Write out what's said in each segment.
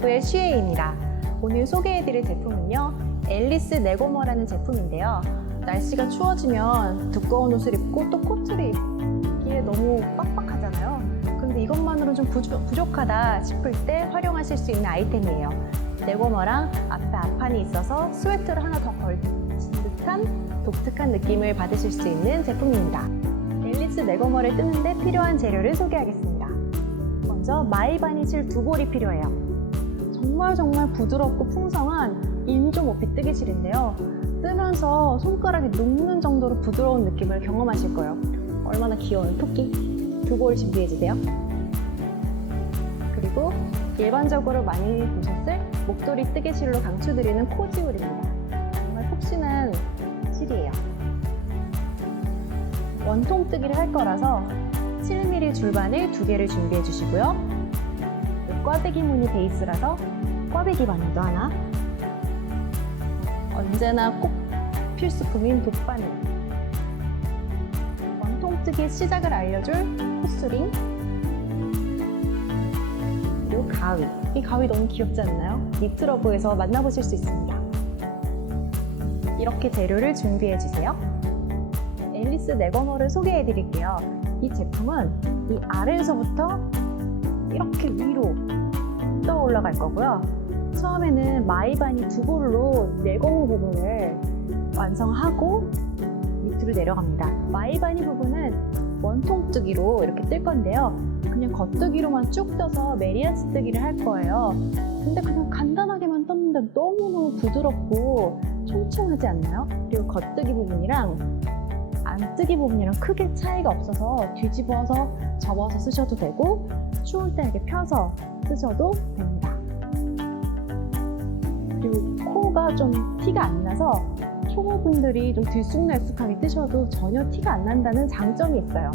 유튜브의 쉬에입니다. 오늘 소개해드릴 제품은요, 앨리스 네고머라는 제품인데요. 날씨가 추워지면 두꺼운 옷을 입고 또 코트를 입기에 너무 빡빡하잖아요. 그런데 이것만으로는 좀 부족하다 싶을 때 활용하실 수 있는 아이템이에요. 네고머랑 앞에 앞판이 있어서 스웨터를 하나 더 걸친 듯한 독특한 느낌을 받으실 수 있는 제품입니다. 앨리스 네고머를 뜨는데 필요한 재료를 소개하겠습니다. 먼저 마이바니실 두 볼이 필요해요. 정말 부드럽고 풍성한 인조 모피 뜨개실인데요. 뜨면서 손가락이 녹는 정도로 부드러운 느낌을 경험하실 거예요. 얼마나 귀여운 토끼. 두 볼 준비해주세요. 그리고 일반적으로 많이 보셨을 목도리 뜨개실로 강추드리는 코지울입니다. 정말 푹신한 실이에요. 원통 뜨기를 할 거라서 7mm 줄바늘 2개를 준비해 주시고요. 꽈배기 무늬 베이스라서 꽈배기 바늘도 하나, 언제나 꼭 필수품인 돗바늘, 원통뜨기 시작을 알려줄 코스링, 그리고 가위. 이 가위 너무 귀엽지 않나요? 니트러브에서 만나보실 수 있습니다. 이렇게 재료를 준비해 주세요. 앨리스 네고머를 소개해 드릴게요. 이 제품은 이 아래에서부터 이렇게 위로 떠 올라갈 거고요. 처음에는 마이바니 두 볼로 네고머 부분을 완성하고 밑으로 내려갑니다. 마이바니 부분은 원통뜨기로 이렇게 뜰 건데요. 그냥 겉뜨기로만 쭉 떠서 메리아스 뜨기를 할 거예요. 근데 그냥 간단하게만 떴는데 너무너무 부드럽고 촘촘하지 않나요? 그리고 겉뜨기 부분이랑 안뜨기 부분이랑 크게 차이가 없어서 뒤집어서 접어서 쓰셔도 되고 추울 때 이렇게 펴서 쓰셔도 됩니다. 그리고 코가 좀 티가 안 나서 초보분들이 좀 들쑥날쑥하게 뜨셔도 전혀 티가 안 난다는 장점이 있어요.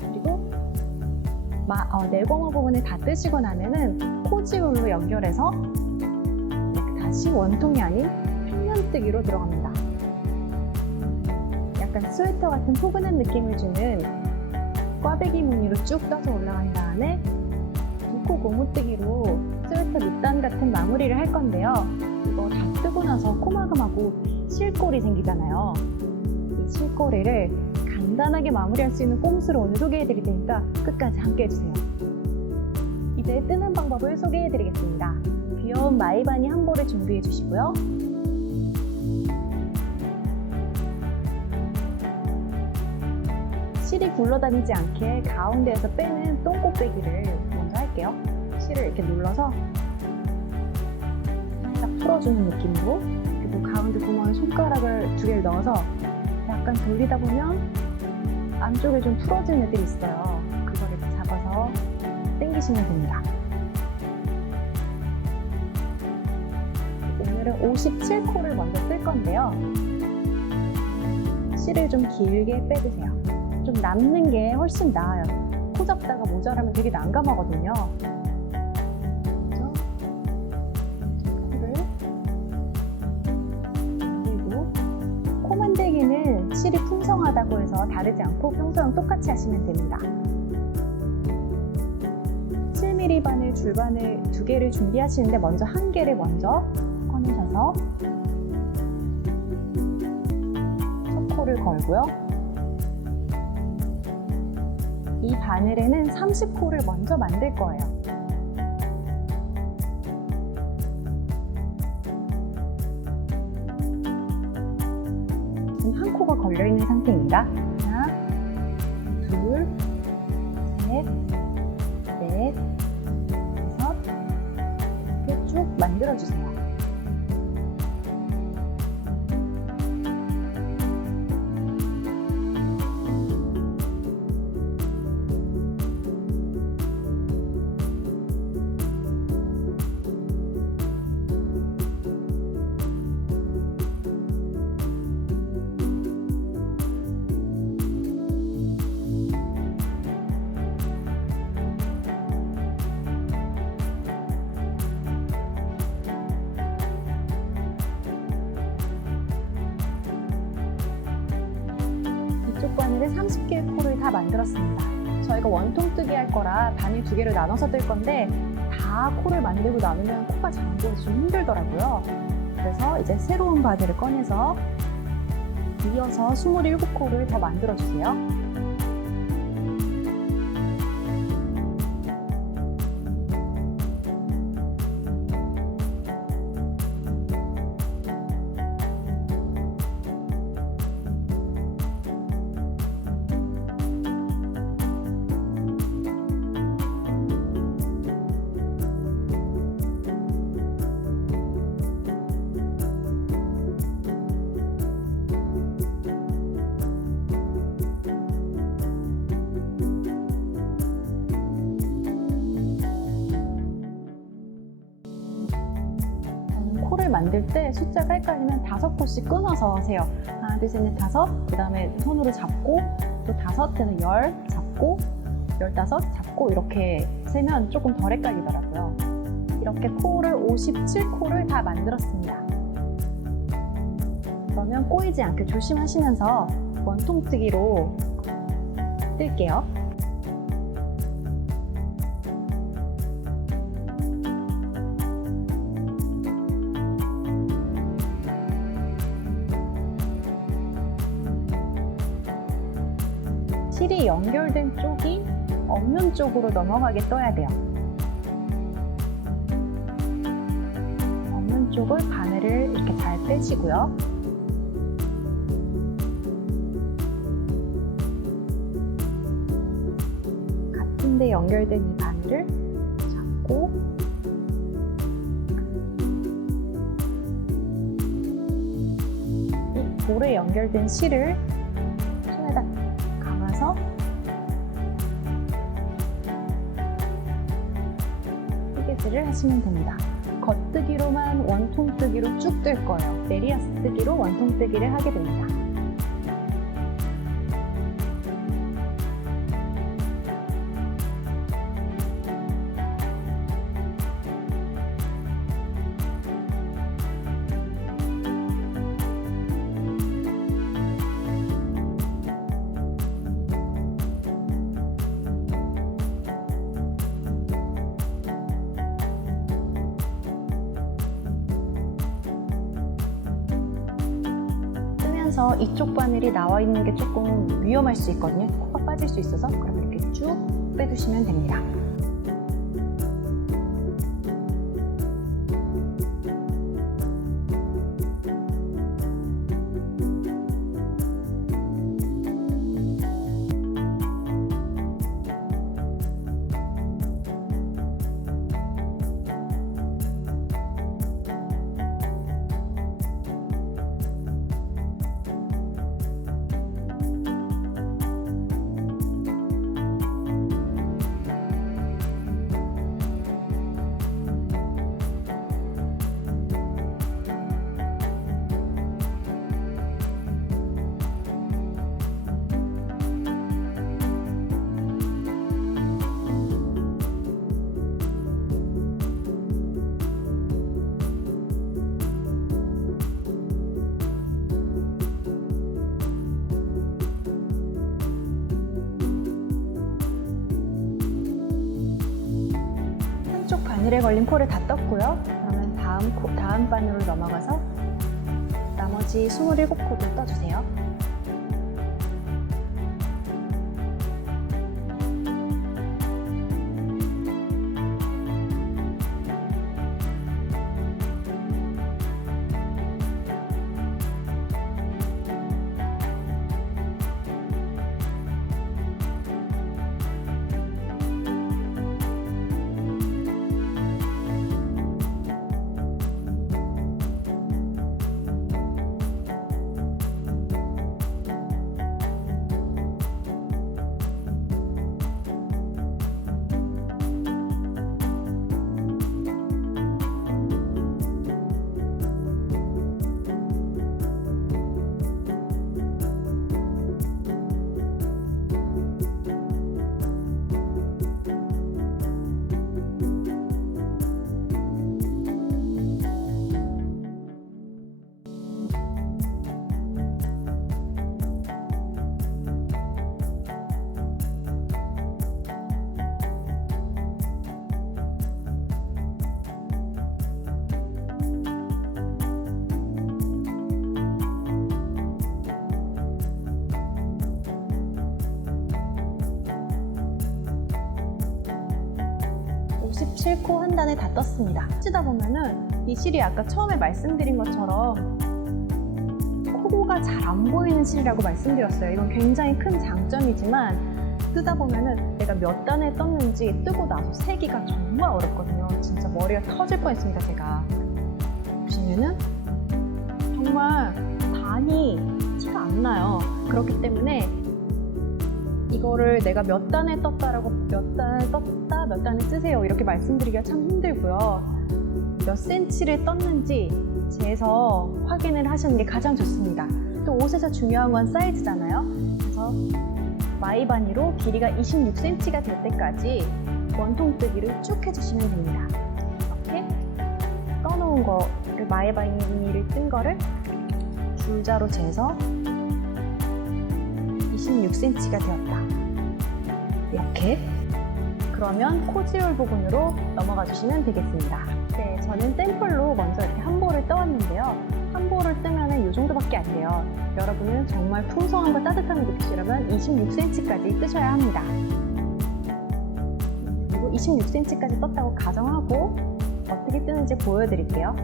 그리고 네고머 부분을 다 뜨시고 나면은 코지울로 연결해서 다시 원통이 아닌 평면뜨기로 들어갑니다. 약간 스웨터 같은 포근한 느낌을 주는 꽈배기 무늬로 쭉 떠서 올라간 다음에 두코 고무뜨기로 스웨터 밑단 같은 마무리를 할 건데요. 이거 다 뜨고 나서 코마금하고 실골이 생기잖아요. 이 실골이를 간단하게 마무리할 수 있는 꼼수를 오늘 소개해 드릴 테니까 끝까지 함께 해주세요. 이제 뜨는 방법을 소개해 드리겠습니다. 귀여운 마이바니 한 볼을 준비해 주시고요. 실이 굴러다니지 않게 가운데에서 빼는 똥꼬빼기를 먼저 할게요. 실을 이렇게 눌러서 딱 풀어주는 느낌으로, 그리고 가운데 구멍에 손가락을 2개를 넣어서 약간 돌리다 보면 안쪽에 좀 풀어진 애들이 있어요. 그걸 이렇게 잡아서 당기시면 됩니다. 오늘은 57코를 먼저 뜰 건데요. 실을 좀 길게 빼주세요. 좀 남는 게 훨씬 나아요. 코 잡다가 모자라면 되게 난감하거든요. 그래서 코를, 그리고 코 만들기는 실이 풍성하다고 해서 다르지 않고 평소랑 똑같이 하시면 됩니다. 7mm 바늘, 줄바늘 2개를 준비하시는데 먼저 1개를 먼저 꺼내셔서 첫 코를 걸고요. 이 바늘에는 30코를 먼저 만들 거예요. 지금 한 코가 걸려있는 상태입니다. 하나, 둘, 셋, 넷, 다섯, 이렇게 쭉 만들어주세요. 이쪽 바늘에 30개의 코를 다 만들었습니다. 저희가 원통뜨기 할 거라 바늘 2개를 나눠서 뜰 건데 다 코를 만들고 나누면 코가 잘 안 보여서 좀 힘들더라고요. 그래서 이제 새로운 바늘을 꺼내서 이어서 27코를 더 만들어주세요. 코를 만들 때 숫자가 헷갈리면 5코씩 끊어서 세요. 하나, 둘, 셋, 넷, 5. 그 다음에 손으로 잡고 또 5, 때는 10 잡고 15 잡고 이렇게 세면 조금 덜 헷갈리더라고요. 이렇게 코를 57코를 다 만들었습니다. 그러면 꼬이지 않게 조심하시면서 원통뜨기로 뜰게요. 실이 연결된 쪽이 없는 쪽으로 넘어가게 떠야 돼요. 없는 쪽을 바늘을 이렇게 잘 빼시고요. 같은 데 연결된 이 바늘을 잡고 이 볼에 연결된 실을 손에다 감아서 뜨개질을 하시면 됩니다. 겉뜨기로만 원통뜨기로 쭉 뜰 거예요. 메리아스 뜨기로 원통뜨기를 하게 됩니다. 이쪽 바늘이 나와 있는 게 조금 위험할 수 있거든요. 코가 빠질 수 있어서 그럼 이렇게 쭉 빼두시면 됩니다. 바늘에 걸린 코를 다 떴고요. 그러면 다음 바늘로 넘어가서 나머지 27코도 떠주세요. 57코 한 단에 다 떴습니다. 쓰다 보면은 이 실이 아까 처음에 말씀드린 것처럼 코가 잘 안 보이는 실이라고 말씀드렸어요. 이건 굉장히 큰 장점이지만 뜨다 보면은 내가 몇 단에 떴는지 뜨고 나서 세기가 정말 어렵거든요. 진짜 머리가 터질 뻔했습니다, 제가. 보시면은 정말 단이 티가 안 나요. 그렇기 때문에 이거를 내가 몇 단에 떴다라고 몇 단에 떴다, 몇 단에 뜨세요 이렇게 말씀드리기가 참 힘들고요. 몇 센치를 떴는지 재서 확인을 하시는 게 가장 좋습니다. 또 옷에서 중요한 건 사이즈잖아요. 그래서 마이바니로 길이가 26cm가 될 때까지 원통뜨기를 쭉 해주시면 됩니다. 이렇게 떠놓은 거를 마이바니를 뜬 거를 줄자로 재서 26cm가 되었다. 이렇게. 그러면 코지울 부분으로 넘어가 주시면 되겠습니다. 네, 저는 샘플로 먼저 이렇게 한 볼을 떠왔는데요. 한 볼을 뜨면 이 정도밖에 안 돼요. 여러분은 정말 풍성함과 따뜻함을 느끼시려면 26cm까지 뜨셔야 합니다. 그리고 26cm까지 떴다고 가정하고 어떻게 뜨는지 보여드릴게요.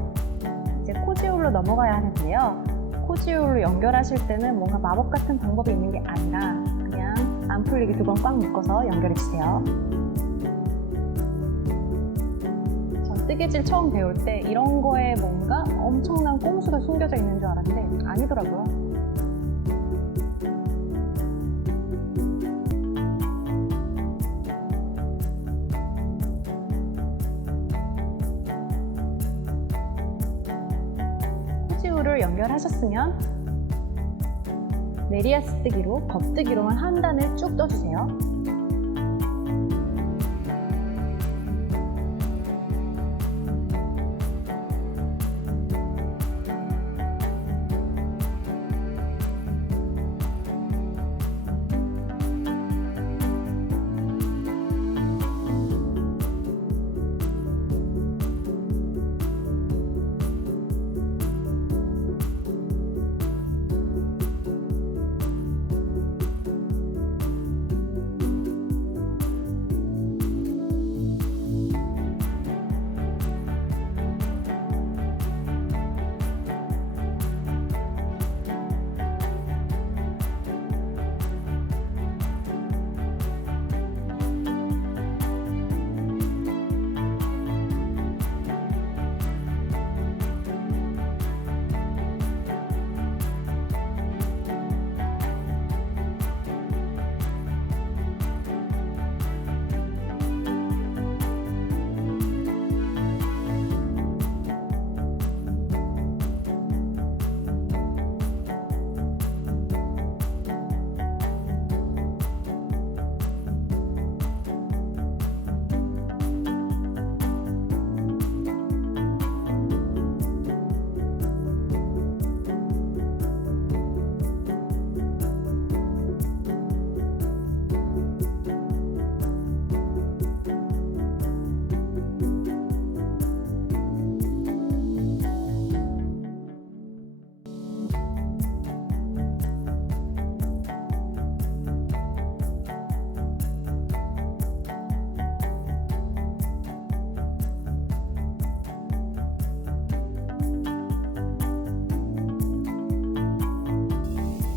이제 코지울로 넘어가야 하는데요. 코지울로 연결하실 때는 뭔가 마법 같은 방법이 있는 게 아니라 그냥 안 풀리게 두 번 꽉 묶어서 연결해주세요. 전 뜨개질 처음 배울 때 이런 거에 뭔가 엄청난 꼼수가 숨겨져 있는 줄 알았는데 아니더라고요. 코지울을 연결하셨으면 메리아스 뜨기로 겉뜨기로만 한 단을 쭉 떠주세요.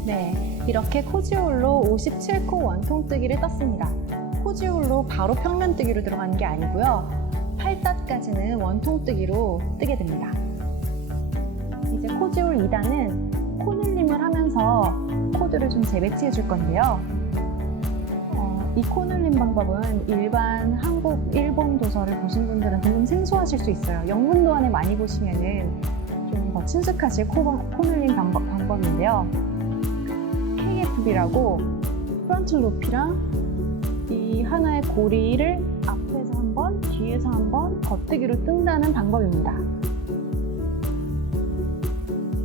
네, 이렇게 코지울로 57코 원통뜨기를 떴습니다. 코지울로 바로 평면뜨기로 들어가는 게 아니고요. 8단까지는 원통뜨기로 뜨게 됩니다. 이제 코지울 2단은 코늘림을 하면서 코드를 좀 재배치해 줄 건데요. 이 코늘림 방법은 일반 한국, 일본 도서를 보신 분들은 좀 생소하실 수 있어요. 영문도 안에 많이 보시면은 좀 더 친숙하실 코늘림 방법인데요. KFB라고 프론트 루피랑 이 하나의 고리를 앞에서 한 번, 뒤에서 한 번 겉뜨기로 뜬다는 방법입니다.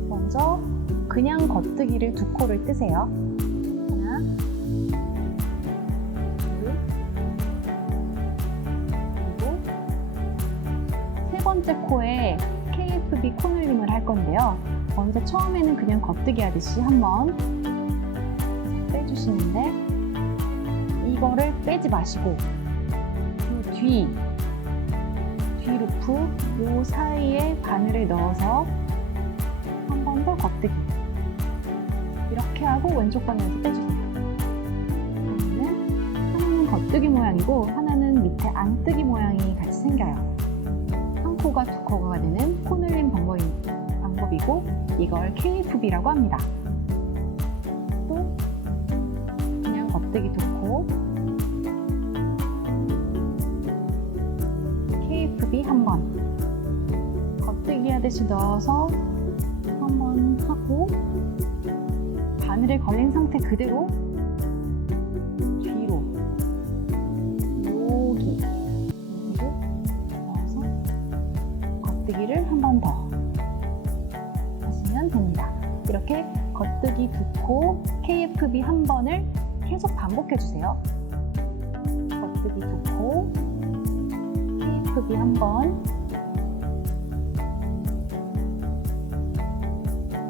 먼저 그냥 겉뜨기를 두 코를 뜨세요. 하나, 둘, 그리고 세 번째 코에 KFB 코늘림을 할 건데요. 먼저 처음에는 그냥 겉뜨기 하듯이 한번 빼주시는데 이거를 빼지 마시고 그 뒤 뒤루프 요 사이에 바늘을 넣어서 한 번 더 겉뜨기. 이렇게 하고 왼쪽 바늘에서 빼주세요. 그러면은 하나는 겉뜨기 모양이고 하나는 밑에 안뜨기 모양이 같이 생겨요. 한 코가 두 코가 되는 코늘림 방법이고 이걸 KFB라고 합니다. 또 그냥 겉뜨기 두 코, KFB 한 번, 겉뜨기 하듯이 넣어서 한 번 하고 바늘에 걸린 상태 그대로 뒤로 여기로 넣어서 겉뜨기를 한 번 더 하시면 됩니다. 이렇게 겉뜨기 두 코, KFB 한 번을 계속 반복해 주세요. 겉뜨기 두 코, KFB 한 번,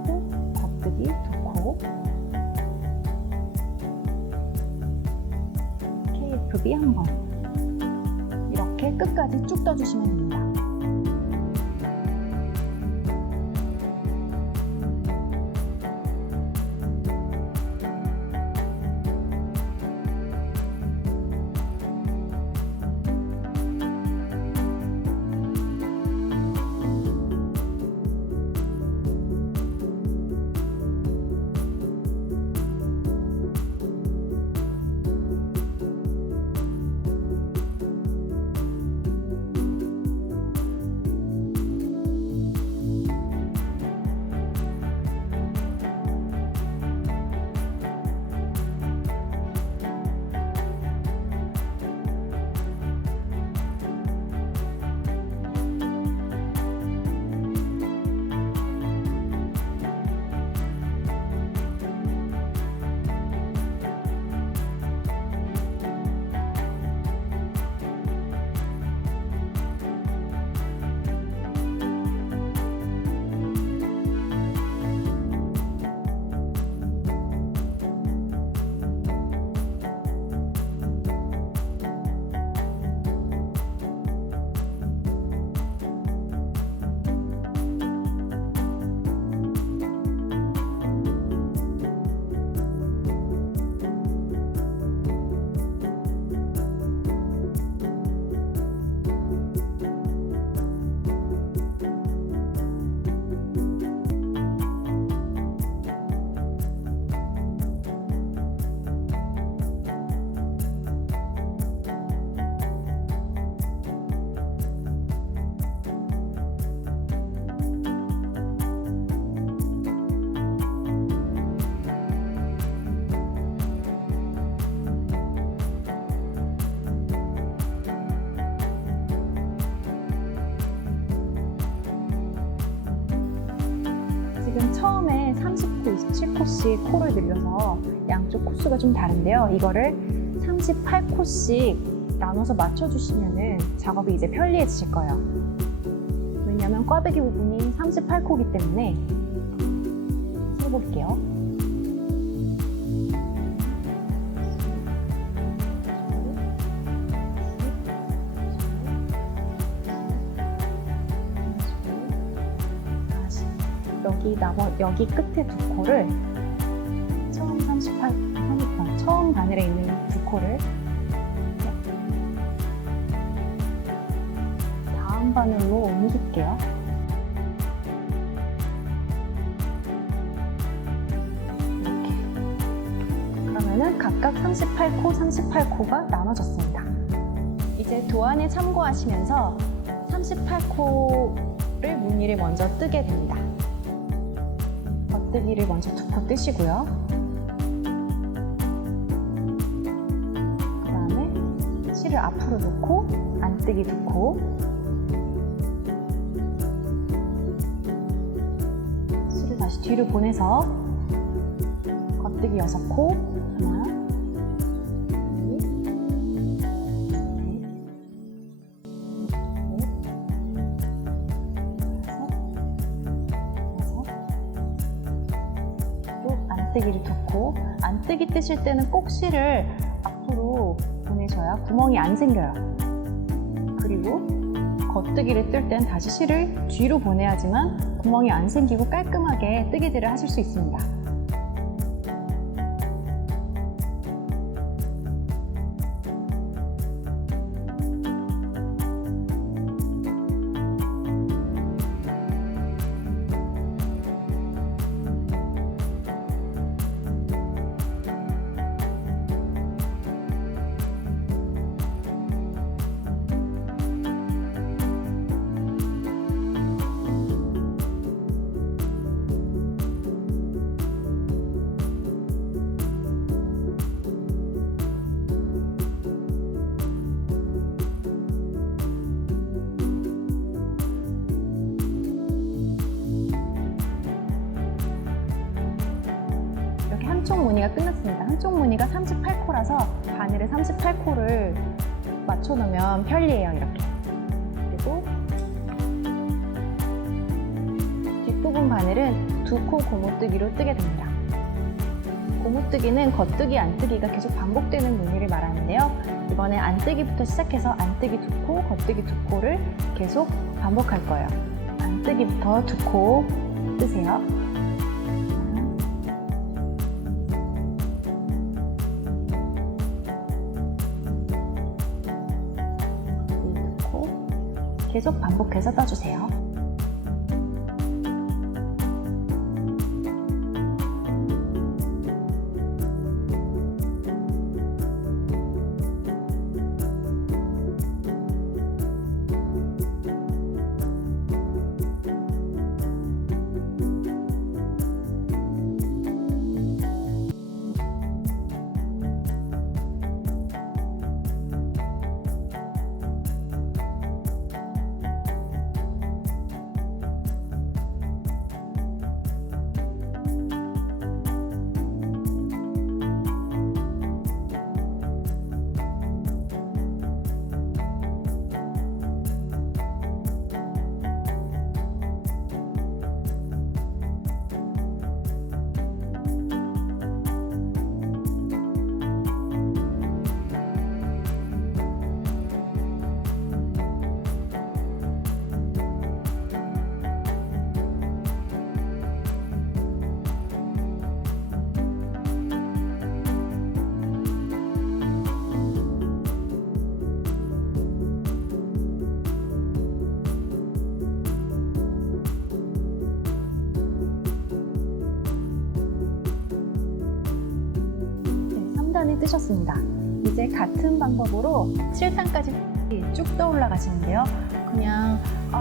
또 겉뜨기 두 코, KFB 한 번. 이렇게 끝까지 쭉 떠주시면 됩니다. 지금 처음에 30코, 27코씩 코를 늘려서 양쪽 코수가 좀 다른데요. 이거를 38코씩 나눠서 맞춰주시면 작업이 이제 편리해지실 거예요. 왜냐면 꽈배기 부분이 38코이기 때문에 세볼게요. 여기 끝에 두 코를 처음 바늘에 있는 두 코를 다음 바늘로 옮길게요. 이렇게. 그러면은 각각 38코, 38코가 나눠졌습니다. 이제 도안에 참고하시면서 38코를 무늬를 먼저 뜨게 됩니다. 겉뜨기를 먼저 두 코 뜨시고요. 그 다음에 실을 앞으로 놓고 안뜨기 두 코, 실을 다시 뒤로 보내서 겉뜨기 6코, 하나, 안뜨기를 두 코. 안뜨기 뜨실 때는 꼭 실을 앞으로 보내셔야 구멍이 안 생겨요. 그리고 겉뜨기를 뜰 땐 다시 실을 뒤로 보내야지만 구멍이 안 생기고 깔끔하게 뜨개질을 하실 수 있습니다. 한쪽 무늬가 끝났습니다. 한쪽 무늬가 38코라서 바늘에 38코를 맞춰놓으면 편리해요. 이렇게. 그리고 뒷부분 바늘은 2코 고무뜨기로 뜨게 됩니다. 고무뜨기는 겉뜨기, 안뜨기가 계속 반복되는 무늬를 말하는데요. 이번에 안뜨기부터 시작해서 안뜨기 2코, 겉뜨기 2코를 계속 반복할 거예요. 안뜨기부터 2코 뜨세요. 계속 반복해서 떠주세요. 뜨셨습니다. 이제 같은 방법으로 7단까지 쭉 떠올라 가시는데요. 그냥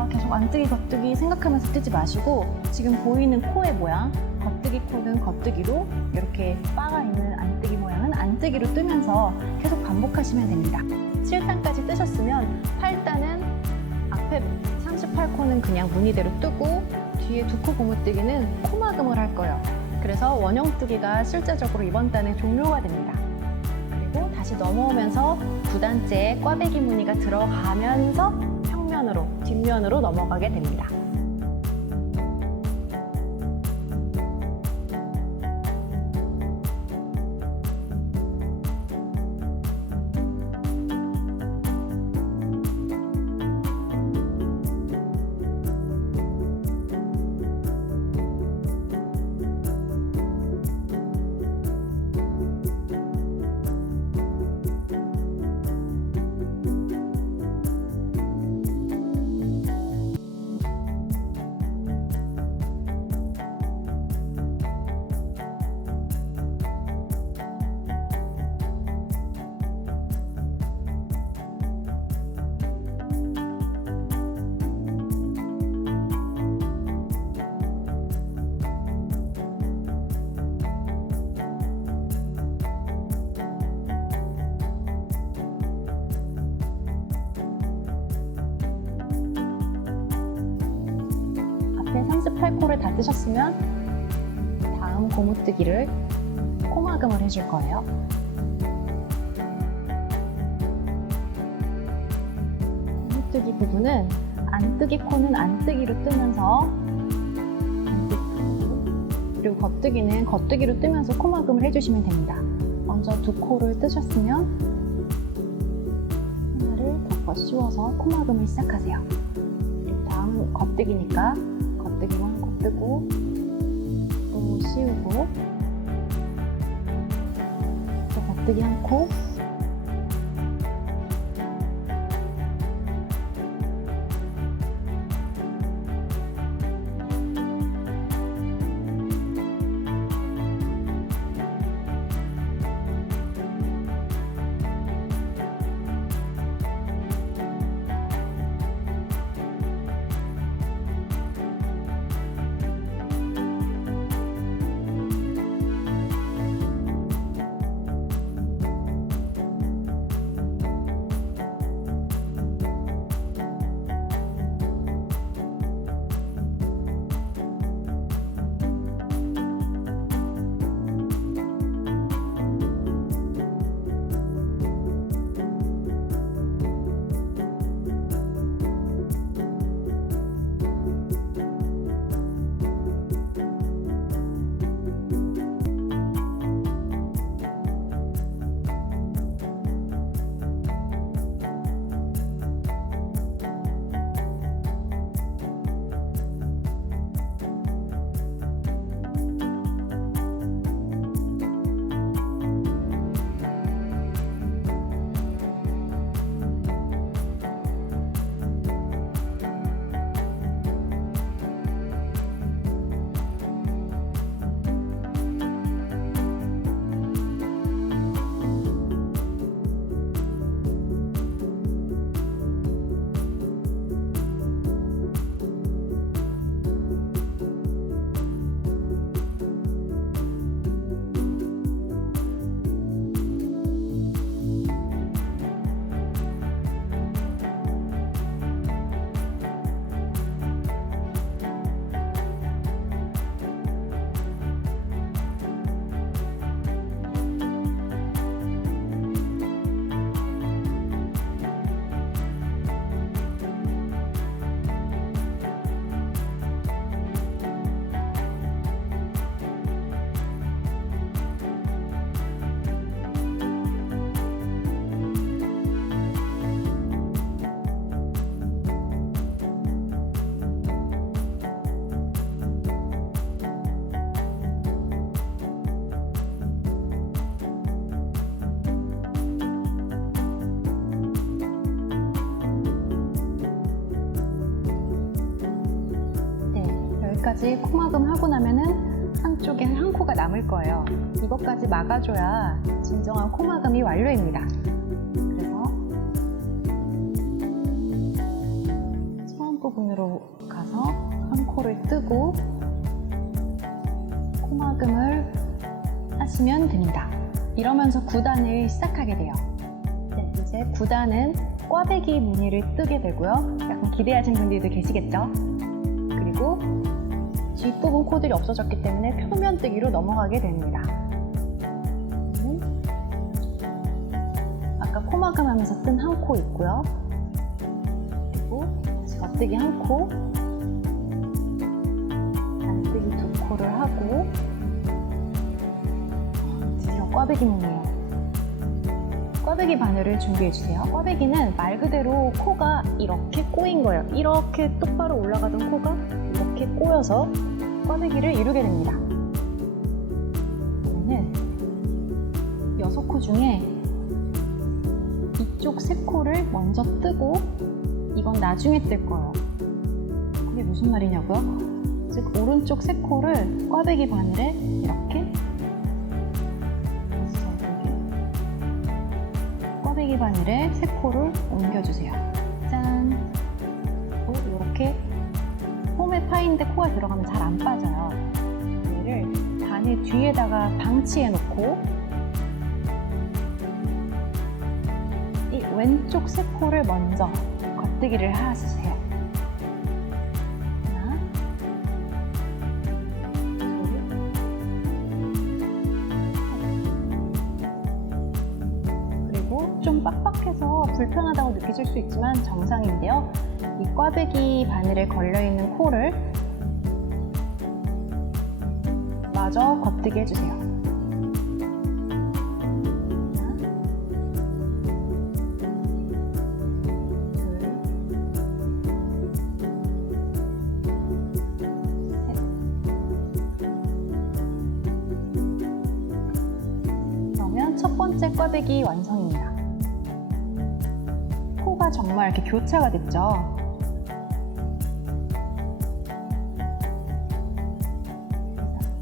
계속 안뜨기 겉뜨기 생각하면서 뜨지 마시고 지금 보이는 코의 모양, 겉뜨기 코는 겉뜨기로, 이렇게 바가 있는 안뜨기 모양은 안뜨기로 뜨면서 계속 반복하시면 됩니다. 7단까지 뜨셨으면 8단은 앞에 38코는 그냥 무늬대로 뜨고 뒤에 2코 고무뜨기는 코막음을 할 거예요. 그래서 원형뜨기가 실제적으로 이번 단의 종료가 됩니다. 다시 넘어오면서 9단째 꽈배기 무늬가 들어가면서 평면으로, 뒷면으로 넘어가게 됩니다. 앞에 38코를 다 뜨셨으면 다음 고무뜨기를 코막음을 해줄 거예요. 고무뜨기 부분은 안뜨기 코는 안뜨기로 뜨면서 그리고 겉뜨기는 겉뜨기로 뜨면서 코막음을 해주시면 됩니다. 먼저 2코를 뜨셨으면 하나를 덮어 씌워서 코막음을 시작하세요. 겉뜨기니까 겉뜨기만 한 코 뜨고 또 씌우고 또 겉뜨기 한 코. 여기까지 코막음 하고 나면은 한쪽에 한 코가 남을 거예요. 이것까지 막아줘야 진정한 코막음이 완료입니다. 그래서 처음 부분으로 가서 한 코를 뜨고 코막음을 하시면 됩니다. 이러면서 9단을 시작하게 돼요. 네, 이제 9단은 꽈배기 무늬를 뜨게 되고요. 약간 기대하신 분들도 계시겠죠? 그리고 뒷부분 코들이 없어졌기 때문에 표면 뜨기로 넘어가게 됩니다. 아까 코막음 하면서 뜬 한 코 있고요. 그리고 다시 겉뜨기 한 코, 안뜨기 두 코를 하고 드디어 꽈배기 무늬예요. 꽈배기 바늘을 준비해주세요. 꽈배기는 말 그대로 코가 이렇게 꼬인 거예요. 이렇게 똑바로 올라가던 코가 이렇게 꼬여서 꽈배기를 이루게 됩니다. 그러면 6코 중에 이쪽 3코를 먼저 뜨고 이건 나중에 뜰 거예요. 그게 무슨 말이냐고요? 즉 오른쪽 3코를 꽈배기 바늘에 이렇게 꽈배기 바늘에 3코를 옮겨주세요. 짠! 이렇게 홈에 파인데 코가 들어가면 잘 안 빠져요. 얘를 바늘 뒤에다가 방치해 놓고 이 왼쪽 3코를 먼저 겉뜨기를 하세요. 하나, 둘, 그리고 좀 빡빡해서 불편하다고 느끼실 수 있지만 정상인데요. 이 꽈배기 바늘에 걸려있는 코를 마저 겉뜨기 해주세요. 하나, 둘, 번째 꽈배기 완성입니다. 코가 정말 이렇게 교차가 됐죠?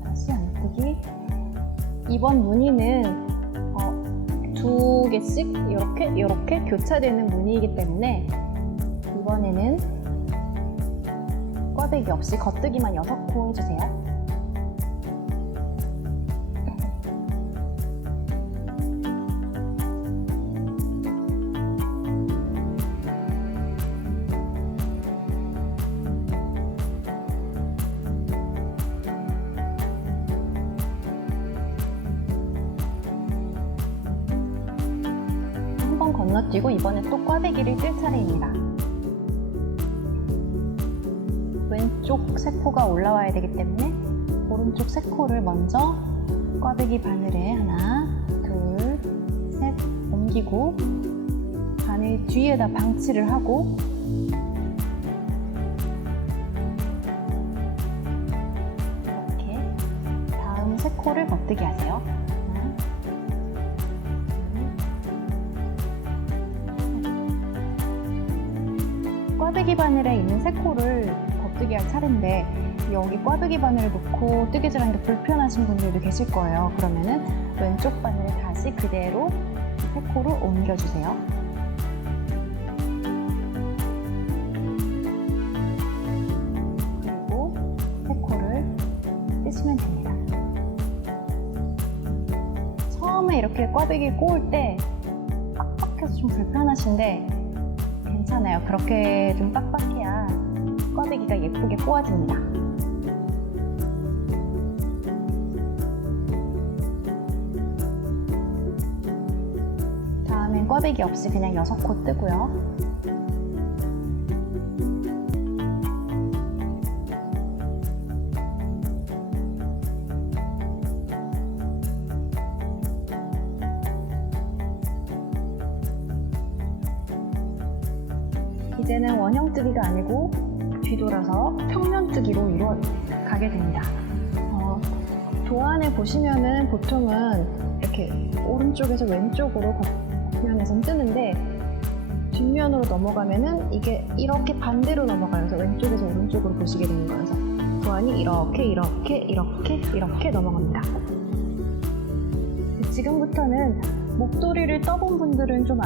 다시 안뜨기. 이번 무늬는 두 개씩 이렇게 교차되는 무늬이기 때문에 이번에는 꽈배기 없이 겉뜨기만 6코 해주세요. 건너뛰고 이번에 또 꽈배기를 뜰 차례입니다. 왼쪽 세 코가 올라와야 되기 때문에 오른쪽 세 코를 먼저 꽈배기 바늘에 하나, 둘, 셋 옮기고 바늘 뒤에다 방치를 하고 이렇게 다음 세 코를 겉뜨기 하세요. 꽈배기 바늘에 있는 세 코를 겉뜨기 할 차례인데 여기 꽈배기 바늘을 놓고 뜨개질하는 게 불편하신 분들도 계실 거예요. 그러면은 왼쪽 바늘을 다시 그대로 세 코로 옮겨주세요. 그리고 세 코를 뜨시면 됩니다. 처음에 이렇게 꽈배기 꼬을 때 빡빡해서 좀 불편하신데 괜찮아요. 그렇게 좀 빡빡해야 꽈배기가 예쁘게 꼬아집니다. 다음엔 꽈배기 없이 그냥 6코 뜨고요. 이제는 원형뜨기가 아니고 뒤돌아서 평면뜨기로 가게 됩니다. 도안에 보시면은 보통은 이렇게 오른쪽에서 왼쪽으로 겉면에서 뜨는데 뒷면으로 넘어가면은 이게 이렇게 반대로 넘어가요. 그래서 왼쪽에서 오른쪽으로 보시게 되는 거예요. 그래서 도안이 이렇게 넘어갑니다. 지금부터는 목도리를 떠본 분들은 좀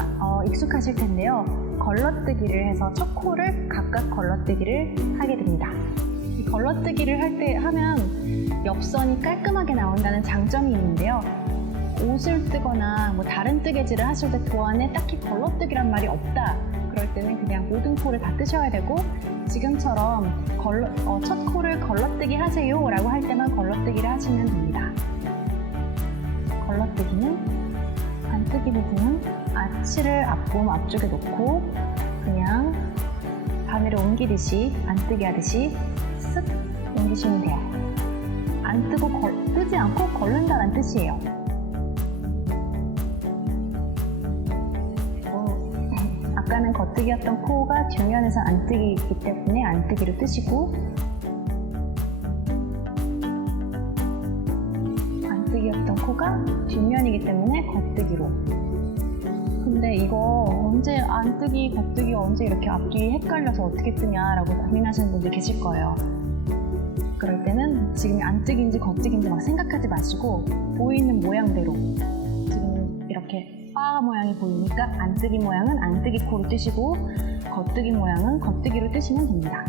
익숙하실 텐데요. 걸러뜨기를 해서 첫 코를 각각 걸러뜨기를 하게 됩니다. 이 걸러뜨기를 하면 옆선이 깔끔하게 나온다는 장점이 있는데요. 옷을 뜨거나 뭐 다른 뜨개질을 하실 때 도안에 딱히 걸러뜨기란 말이 없다. 그럴 때는 그냥 모든 코를 다 뜨셔야 되고 지금처럼 첫 코를 걸러뜨기 하세요 라고 할 때만 걸러뜨기를 하시면 됩니다. 걸러뜨기는 안뜨기 부분은 아치를 앞몸 앞쪽에 놓고 그냥 바늘을 옮기듯이 안뜨기 하듯이 쓱 옮기시면 돼요. 안 뜨고 뜨지 않고 걸른다는 뜻이에요. 아까는 겉뜨기였던 코가 뒷면에서 안뜨기이기 때문에 안뜨기로 뜨시고 안뜨기였던 코가 뒷면이기 때문에 겉뜨기로. 근데 이거 언제 안뜨기, 겉뜨기 언제 이렇게 앞뒤 헷갈려서 어떻게 뜨냐라고 고민하시는 분들 계실 거예요. 그럴 때는 지금 안뜨기인지 겉뜨기인지 막 생각하지 마시고 보이는 모양대로 지금 이렇게 바 모양이 보이니까 안뜨기 모양은 안뜨기 코로 뜨시고 겉뜨기 모양은 겉뜨기로 뜨시면 됩니다.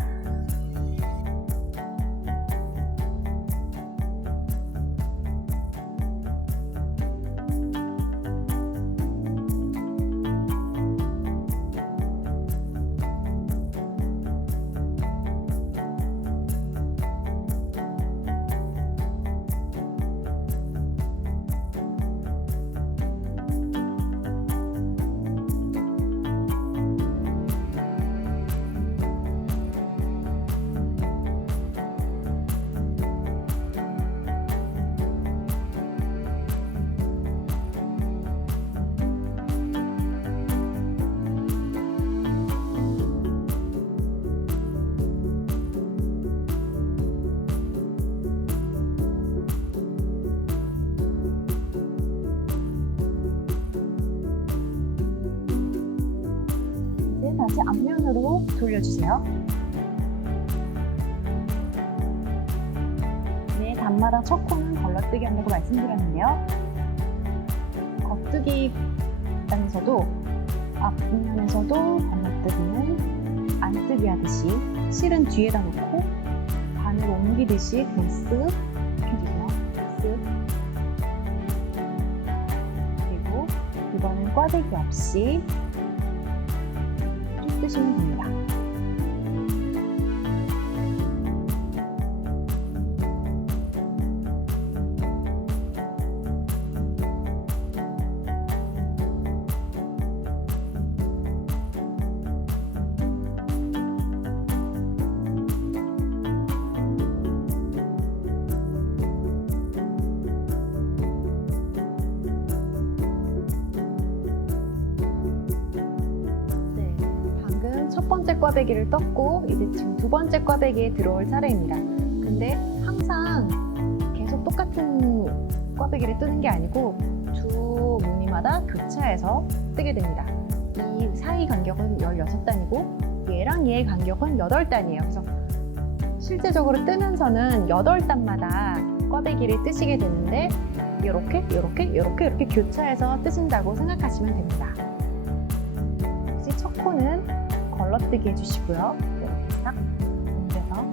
다시 앞면으로 돌려주세요. 네, 단마다 첫 코는 걸러뜨기 한다고 말씀드렸는데요. 겉뜨기 단에서도 앞면에서도 건너뜨기는 안뜨기 하듯이 실은 뒤에다 놓고 반으로 옮기듯이 그냥 쓱 해주세요. 쓱. 그리고 이번엔 꽈대기 없이 쭉 뜨시면 됩니다. 첫 번째 꽈배기를 떴고 이제 지금 두 번째 꽈배기에 들어올 차례입니다. 근데 항상 계속 똑같은 꽈배기를 뜨는 게 아니고 두 무늬마다 교차해서 뜨게 됩니다. 이 사이 간격은 16단이고 얘랑 얘의 간격은 8단이에요. 그래서 실제적으로 뜨면서는 8단마다 꽈배기를 뜨시게 되는데 이렇게 교차해서 뜨신다고 생각하시면 됩니다. 혹시 첫 코는 걸러뜨기 해주시고요. 이렇게 딱 옮겨서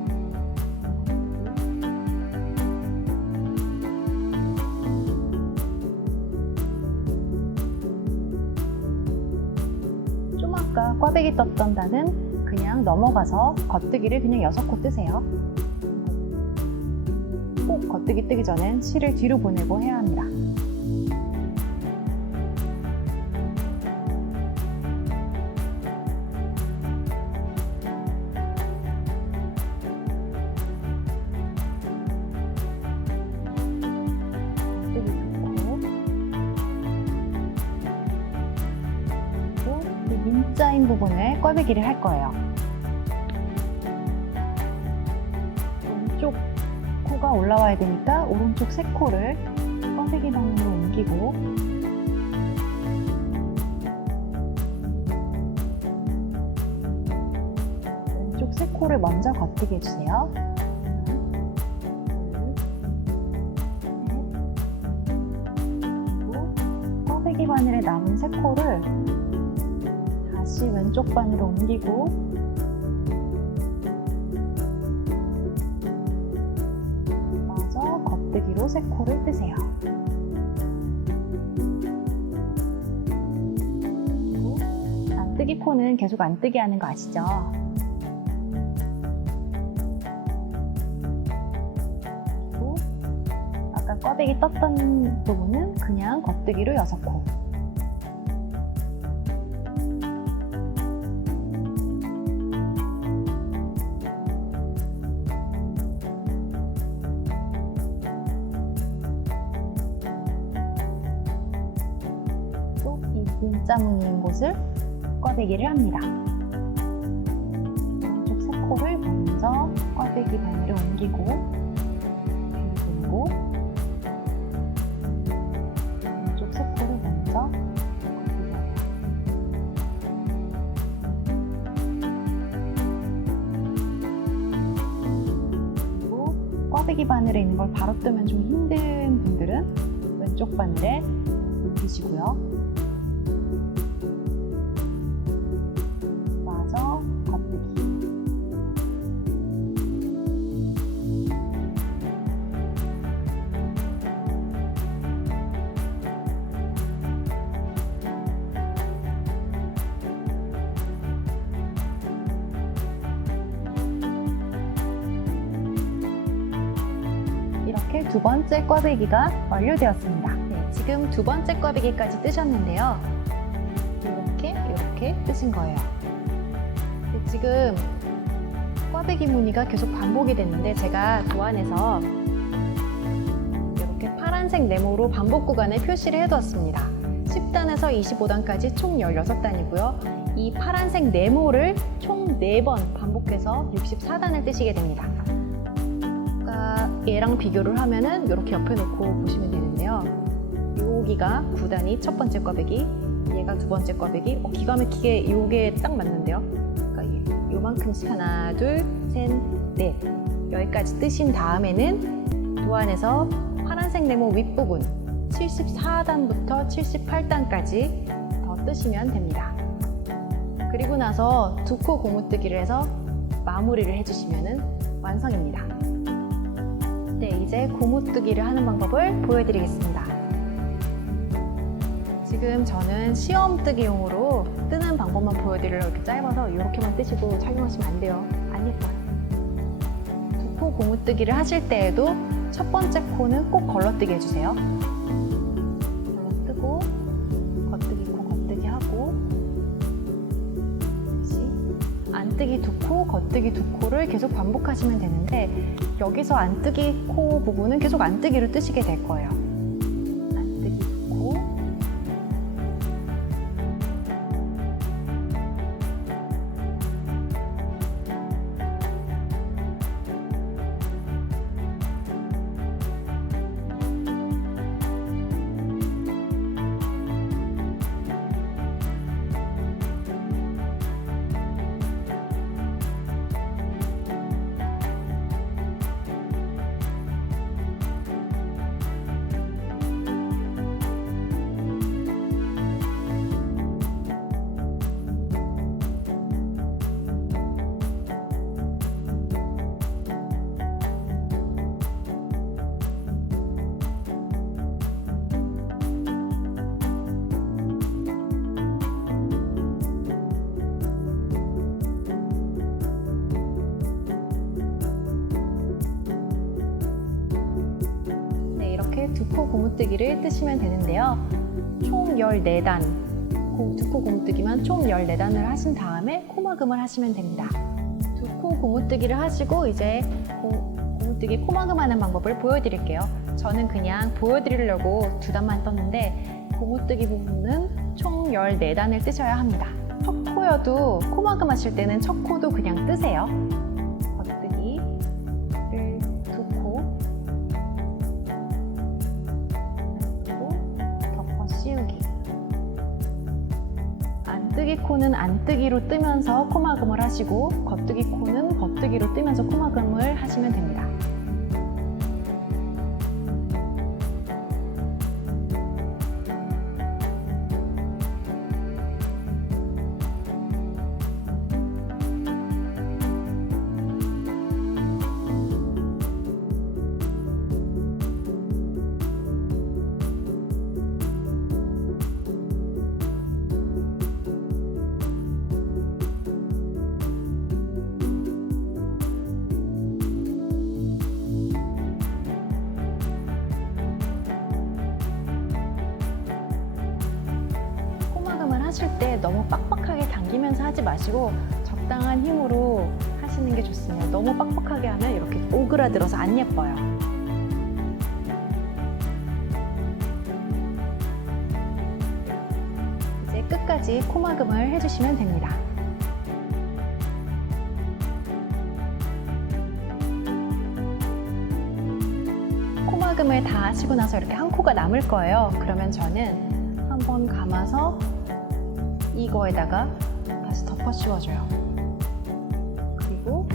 좀 아까 꽈배기 떴던 단은 그냥 넘어가서 겉뜨기를 그냥 6코 뜨세요. 꼭 겉뜨기 뜨기 전엔 실을 뒤로 보내고 해야 합니다. 민자인 부분에 꽈배기를 할 거예요. 왼쪽 코가 올라와야 되니까 오른쪽 세 코를 꽈배기 방향으로 옮기고 왼쪽 세 코를 먼저 겉뜨기 해주세요. 그리고 꽈배기 바늘에 남은 세 코를 다시 왼쪽 바늘로 옮기고 마저 겉뜨기로 세 코를 뜨세요. 그리고 안뜨기 코는 계속 안뜨기 하는 거 아시죠? 그리고 아까 꽈배기 떴던 부분은 그냥 겉뜨기로 6코. 문자 무늬인 곳을 꽈배기를 합니다. 왼쪽 세 코를 먼저 꽈배기 바늘에 옮기고 그리고 왼쪽 세 코를 먼저 그리고 꽈배기 바늘에 있는 걸 바로 뜨면 좀 힘든 분들은 왼쪽 바늘에 눕히시고요. 이렇게 두 번째 꽈배기가 완료되었습니다. 네, 지금 두 번째 꽈배기까지 뜨셨는데요. 이렇게 뜨신 거예요. 네, 지금 꽈배기 무늬가 계속 반복이 됐는데 제가 도안에서 이렇게 파란색 네모로 반복 구간을 표시를 해두었습니다. 10단에서 25단까지 총 16단이고요. 이 파란색 네모를 총 4번 반복해서 64단을 뜨시게 됩니다. 얘랑 비교를 하면은 이렇게 옆에 놓고 보시면 되는데요. 여기가 9단이 첫 번째 꽈배기, 얘가 두 번째 꽈배기. 기가 막히게 요게 딱 맞는데요. 그러니까 요만큼씩 하나, 둘, 셋, 넷. 여기까지 뜨신 다음에는 도안에서 파란색 네모 윗부분 74단부터 78단까지 더 뜨시면 됩니다. 그리고 나서 두 코 고무뜨기를 해서 마무리를 해주시면 완성입니다. 네, 이제 고무뜨기를 하는 방법을 보여드리겠습니다. 지금 저는 시험뜨기용으로 뜨는 방법만 보여드리려고 이렇게 짧아서 이렇게만 뜨시고 착용하시면 안 돼요. 안 예뻐요. 두 코 고무뜨기를 하실 때에도 첫 번째 코는 꼭 걸러뜨기 해주세요. 걸러뜨고 겉뜨기 코 겉뜨기 하고 안뜨기 두 코, 겉뜨기 두 코를 계속 반복하시면 되는데 여기서 안뜨기 코 부분은 계속 안뜨기로 뜨시게 될 거예요. 안뜨기 두 코, 두 코 고무뜨기를 뜨시면 되는데요. 총 14단, 두 코 고무뜨기만 총 14단을 하신 다음에 코막음을 하시면 됩니다. 두 코 고무뜨기를 하시고 이제 고무뜨기 코막음 하는 방법을 보여드릴게요. 저는 그냥 보여드리려고 2단만 떴는데 고무뜨기 부분은 총 14단을 뜨셔야 합니다. 첫 코여도 코막음 하실 때는 첫 코도 그냥 뜨세요. 안뜨기 코는 안뜨기로 뜨면서 코막음을 하시고 겉뜨기 코는 겉뜨기로 뜨면서 코막음을 하시면 됩니다. 하실 때 너무 빡빡하게 당기면서 하지 마시고 적당한 힘으로 하시는 게 좋습니다. 너무 빡빡하게 하면 이렇게 오그라들어서 안 예뻐요. 이제 끝까지 코막음을 해주시면 됩니다. 코막음을 다 하시고 나서 이렇게 한 코가 남을 거예요. 그러면 저는 한번 감아서 이거에다가 다시 덮어 씌워줘요. 그리고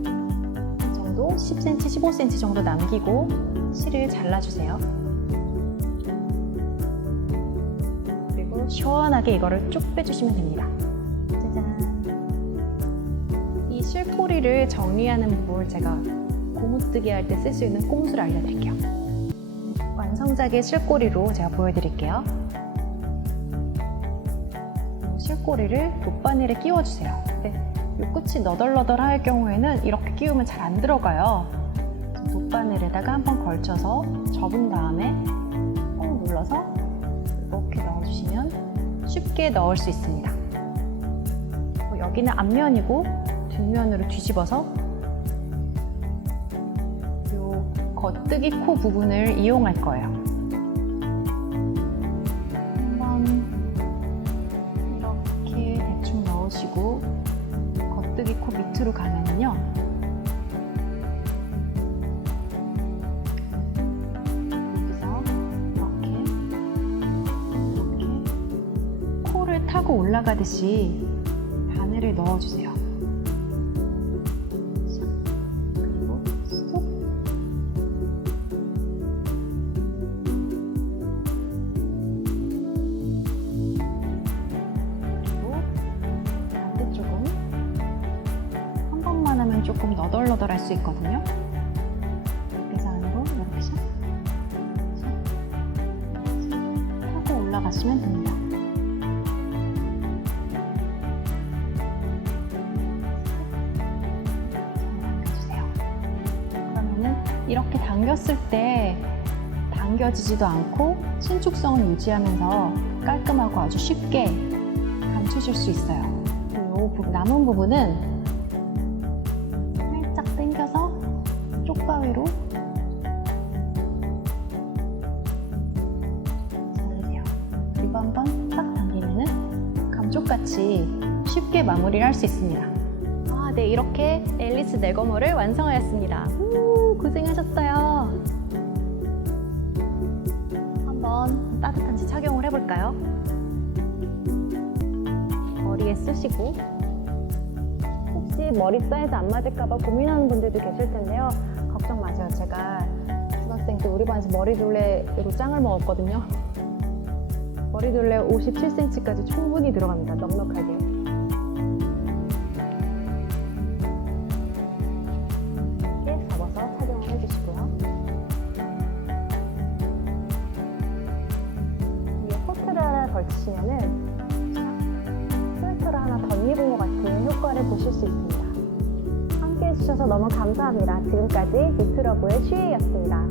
이 정도 10cm, 15cm 정도 남기고 실을 잘라주세요. 그리고 시원하게 이거를 쭉 빼주시면 됩니다. 짜잔! 이 실꼬리를 정리하는 부분을 제가 고무뜨기 할 때 쓸 수 있는 꼼수를 알려드릴게요. 완성작의 실꼬리로 제가 보여드릴게요. 실꼬리를 돗바늘에 끼워주세요. 근데 이 끝이 너덜너덜할 경우에는 이렇게 끼우면 잘 안 들어가요. 돗바늘에다가 한번 걸쳐서 접은 다음에 꾹 눌러서 이렇게 넣어주시면 쉽게 넣을 수 있습니다. 여기는 앞면이고 뒷면으로 뒤집어서 이 겉뜨기 코 부분을 이용할 거예요. 넣으시고 겉뜨기 코 밑으로 가면은요 여기서 이렇게 타고 올라가듯이 바늘을 넣어주세요. 그리고 쏙. 그리고 반대쪽은 한 번만 하면 조금 너덜너덜할 수 있거든요. 그래서 안으로 이렇게 샥 타고 올라가시면 됩니다. 이렇게 당겼을 때 당겨지지도 않고 신축성을 유지하면서 깔끔하고 아주 쉽게 감추실 수 있어요. 그리고 남은 부분은 살짝 당겨서 쪽가위로 자르세요. 그리고 한번 딱 당기면은 감쪽같이 쉽게 마무리를 할 수 있습니다. 네, 이렇게 앨리스 네거머를 완성하였습니다. 고생하셨어요. 한번 따뜻한지 착용을 해볼까요? 머리에 쓰시고 혹시 머리 사이즈 안 맞을까봐 고민하는 분들도 계실 텐데요. 걱정 마세요. 제가 중학생 때 우리 반에서 머리둘레로 짱을 먹었거든요. 머리둘레 57cm까지 충분히 들어갑니다. 넉넉하게. 착용을 해주시고요. 위에 코트를 하나 걸치시면은 스웨터를 하나 덧입은 것 같은 효과를 보실 수 있습니다. 함께 해주셔서 너무 감사합니다. 지금까지 니트러브의 쉬이였습니다.